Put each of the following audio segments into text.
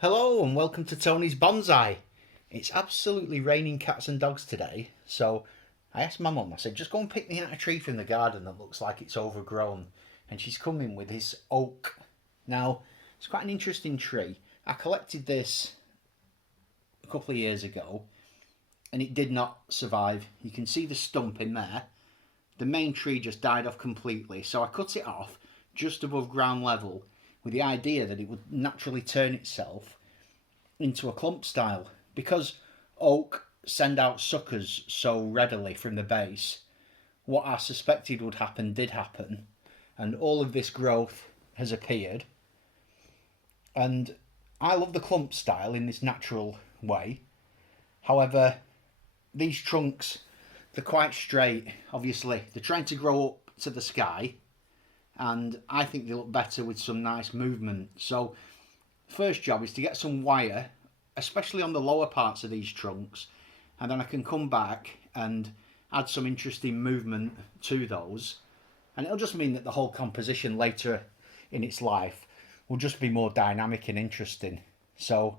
Hello and welcome to Tony's Bonsai. It's absolutely raining cats and dogs today, so I asked my mum, I said, just go and pick me out a tree from the garden that looks like it's overgrown. And she's come in with this oak. Now, it's quite an interesting tree. I collected this a couple of years ago and it did not survive. You can see the stump in there. The main tree just died off completely, so I cut it off just above ground level with the idea that it would naturally turn itself into a clump style. Because oak send out suckers so readily from the base, what I suspected would happen did happen, and all of this growth has appeared. And I love the clump style in this natural way. However, these trunks, they're quite straight. Obviously, they're trying to grow up to the sky, and I think they look better with some nice movement. So first job is to get some wire, especially on the lower parts of these trunks, and then I can come back and add some interesting movement to those, and it'll just mean that the whole composition later in its life will just be more dynamic and interesting. So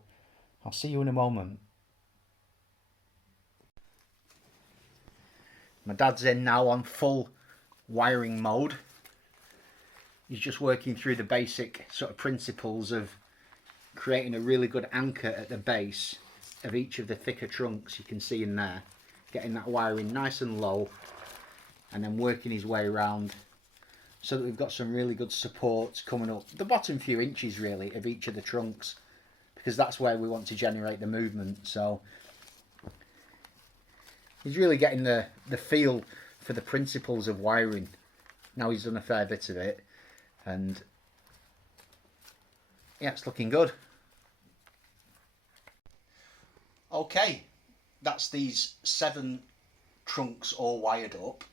I'll see you in a moment. My dad's in now on full wiring mode. He's just working through the basic sort of principles of creating a really good anchor at the base of each of the thicker trunks you can see in there. Getting that wiring nice and low and then working his way around so that we've got some really good supports coming up the bottom few inches really of each of the trunks, because that's where we want to generate the movement. So he's really getting the feel for the principles of wiring. Now he's done a fair bit of it, and yeah, it's looking good. Okay, that's these 7 trunks all wired up.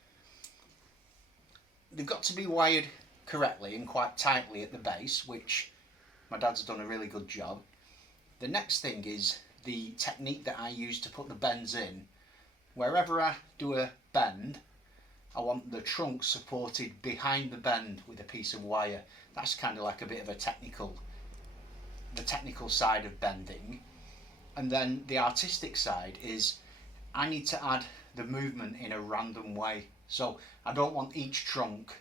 They've got to be wired correctly and quite tightly at the base, which my dad's done a really good job. The next thing is the technique that I use to put the bends in. Wherever I do a bend, I want the trunk supported behind the bend with a piece of wire. That's kind of like a bit of the technical side of bending. And then the artistic side is I need to add the movement in a random way. So I don't want each trunk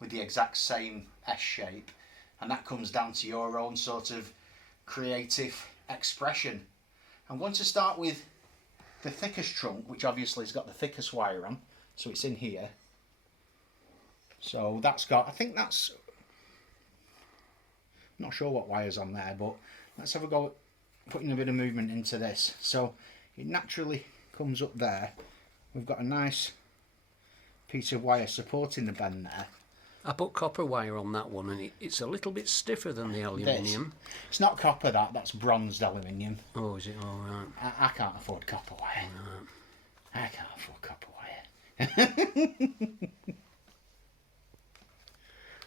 with the exact same S shape, and that comes down to your own sort of creative expression. I'm going to start with the thickest trunk, which obviously has got the thickest wire on, so it's in here. So that's got, I think that's, I'm not sure what wire's on there, but let's have a go at putting a bit of movement into this. So it naturally comes up there. We've got a nice piece of wire supporting the bend there. I put copper wire on that one, and it's a little bit stiffer than the aluminium. It's not copper, that's bronzed aluminium. Oh, is it? All right. I can't afford copper wire. I can't afford copper wire.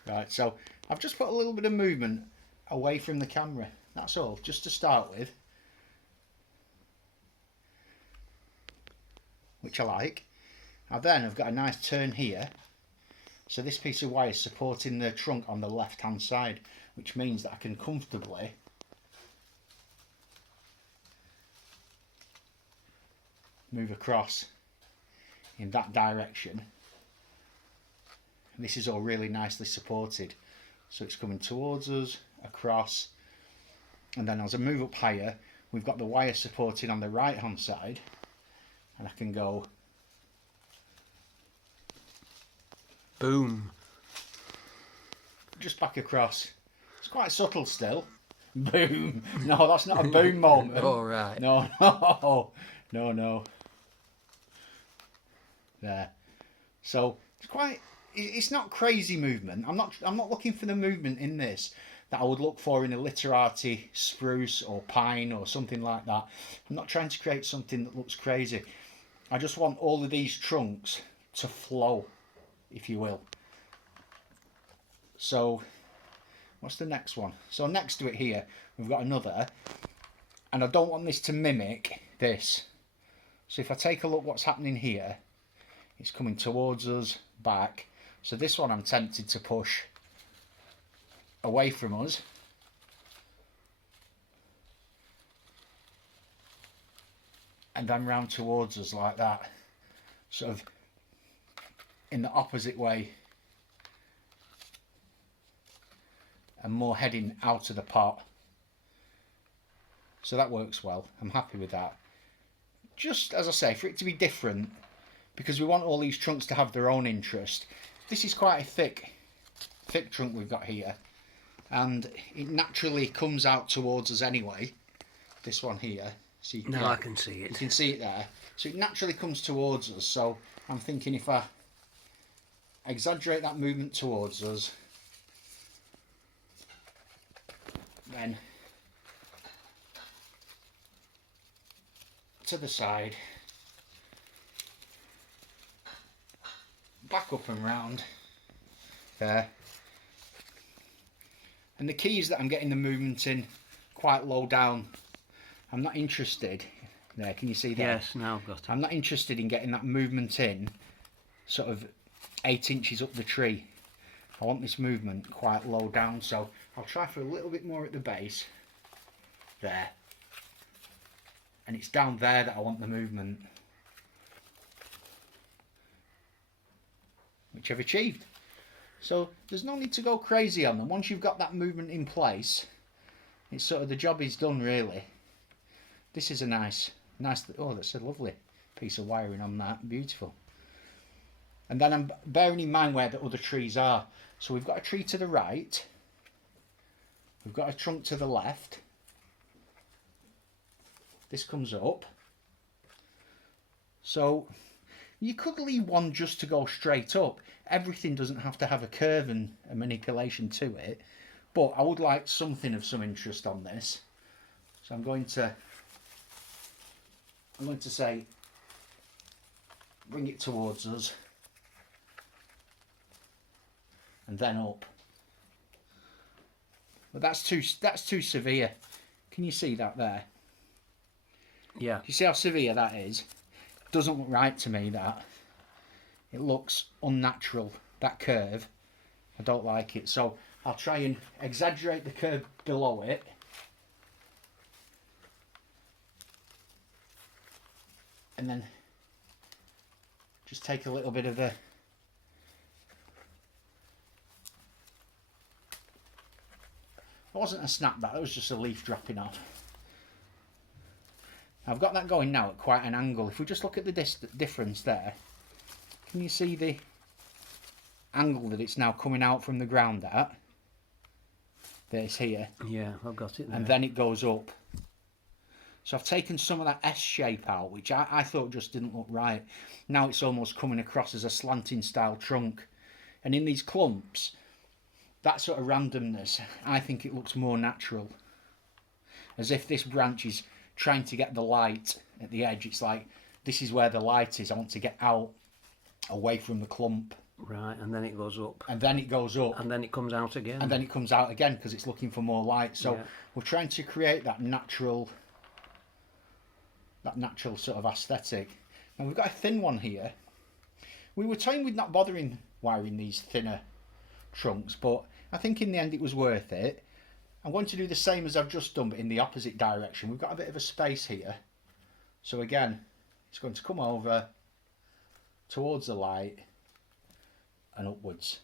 Right, so I've just put a little bit of movement away from the camera. That's all, just to start with, which I like. Now then I've got a nice turn here, so this piece of wire is supporting the trunk on the left hand side, which means that I can comfortably move across in that direction. And this is all really nicely supported, so it's coming towards us, across, and then as I move up higher, we've got the wire supporting on the right hand side, and I can go boom, just back across. It's quite subtle still. Boom. No, that's not a boom moment. All right. No. There. So it's not crazy movement. I'm not looking for the movement in this that I would look for in a literati spruce or pine or something like that. I'm not trying to create something that looks crazy. I just want all of these trunks to flow, if you will. So what's the next one? So next to it here we've got another, and I don't want this to mimic this. So if I take a look what's happening here, it's coming towards us, back. So this one I'm tempted to push away from us, and then round towards us like that, sort of in the opposite way, and more heading out of the pot. So that works well. I'm happy with that. Just as I say, for it to be different, because we want all these trunks to have their own interest. This is quite a thick trunk we've got here, and it naturally comes out towards us anyway. This one here. So I can see it. You can see it there. So it naturally comes towards us. So I'm thinking if I exaggerate that movement towards us, then to the side, back up and round there. And the key is that I'm getting the movement in quite low down. I'm not interested there, can you see that? Yes, now I've got it. I'm not interested in getting that movement in sort of 8 inches up the tree. I want this movement quite low down, so I'll try for a little bit more at the base there, and it's down there that I want the movement, which I've achieved. So there's no need to go crazy on them. Once you've got that movement in place, it's sort of, the job is done really. This is a nice, oh, that's a lovely piece of wiring on that, beautiful. And then I'm bearing in mind where the other trees are. So we've got a tree to the right, we've got a trunk to the left, this comes up. So you could leave one just to go straight up. Everything doesn't have to have a curve and a manipulation to it, but I would like something of some interest on this. So I'm going to say, bring it towards us, and then up. But that's too severe. Can you see that there? Yeah. You see how severe that is? Doesn't look right to me, that. It looks unnatural, that curve. I don't like it. So I'll try and exaggerate the curve below it. And then just take a little bit of the it wasn't a snapback, it was just a leaf dropping off. I've got that going now at quite an angle. If we just look at the difference there, can you see the angle that it's now coming out from the ground at? There's here. Yeah, I've got it there. And then it goes up. So I've taken some of that S shape out, which I thought just didn't look right. Now it's almost coming across as a slanting style trunk. And in these clumps, that sort of randomness, I think it looks more natural. As if this branch is trying to get the light at the edge. It's like, this is where the light is. I want to get out, away from the clump. Right, and then it goes up. And then it goes up. And then it comes out again. And then it comes out again because it's looking for more light. So yeah, we're trying to create that natural sort of aesthetic. Now we've got a thin one here. We were toying with not bothering wiring these thinner trunks, but I think in the end it was worth it. I'm going to do the same as I've just done, but in the opposite direction. We've got a bit of a space here. So again, it's going to come over towards the light and upwards.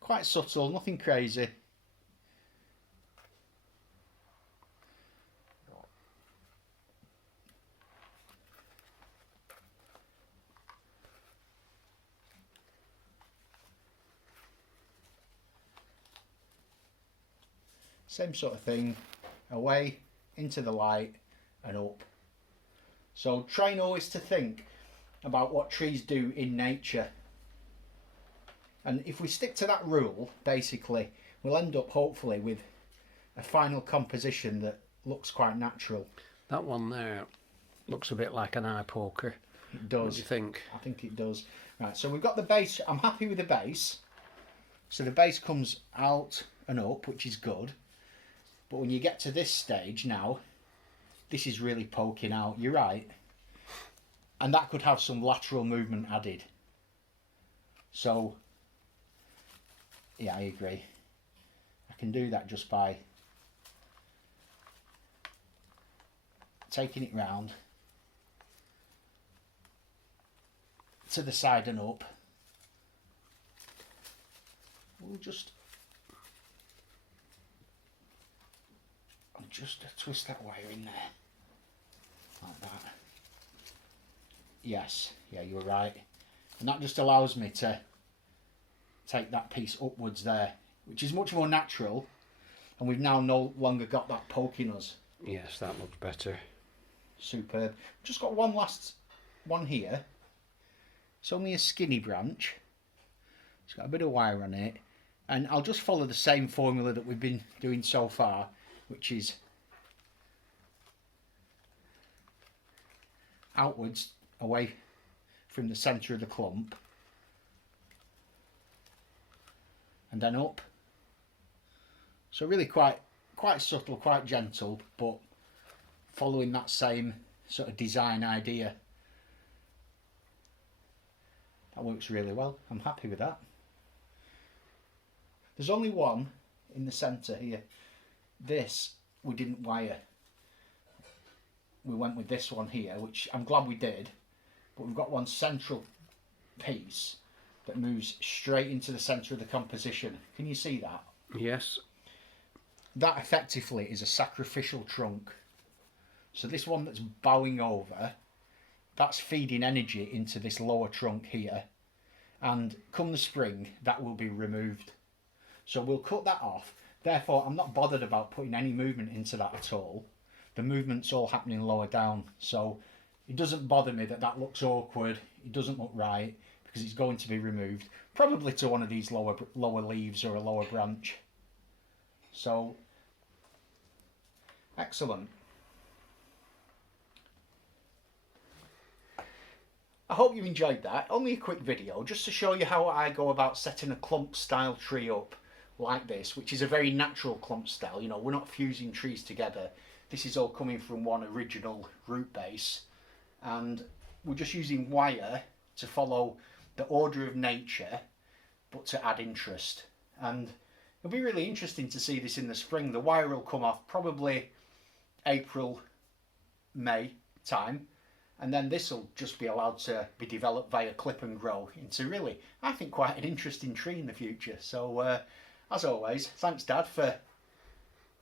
Quite subtle, nothing crazy. Same sort of thing, away, into the light and up. So trying always to think about what trees do in nature. And if we stick to that rule, basically, we'll end up hopefully with a final composition that looks quite natural. that one there looks a bit like an eye poker. It does. What do you think? I think it does. Right, so we've got the base. I'm happy with the base. So the base comes out and up, which is good. But when you get to this stage now, this is really poking out. You're right. And that could have some lateral movement added. So, yeah, I agree. I can do that just by taking it round to the side and up. We'll just twist that wire in there, like that. Yes, yeah, you were right. And that just allows me to take that piece upwards there, which is much more natural, and we've now no longer got that poking us. Yes, that looks better. Superb. Just got one last one here. It's only a skinny branch. It's got a bit of wire on it, and I'll just follow the same formula that we've been doing so far, which is outwards, away from the centre of the clump, and then up. So really quite subtle, quite gentle, but following that same sort of design idea. That works really well. I'm happy with that. There's only one in the centre here. This we didn't wire. We went with this one here, which I'm glad we did, but we've got one central piece that moves straight into the centre of the composition. Can you see that? Yes. That effectively is a sacrificial trunk. So this one that's bowing over, that's feeding energy into this lower trunk here, and come the spring that will be removed. So we'll cut that off. Therefore I'm not bothered about putting any movement into that at all. The movement's all happening lower down, so it doesn't bother me that that looks awkward. It doesn't look right, because it's going to be removed, probably to one of these lower leaves or a lower branch. So excellent. I hope you enjoyed that. Only a quick video just to show you how I go about setting a clump style tree up like this, which is a very natural clump style. You know, we're not fusing trees together. This is all coming from one original root base, and we're just using wire to follow the order of nature, but to add interest. And it'll be really interesting to see this in the spring. The wire will come off probably April, May time, and then this will just be allowed to be developed via clip and grow into really, I think, quite an interesting tree in the future. So as always, thanks Dad for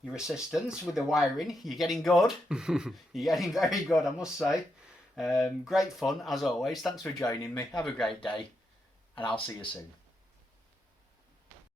your assistance with the wiring. You're getting good. You're getting very good, I must say. Great fun as always. Thanks for joining me. Have a great day, and I'll see you soon.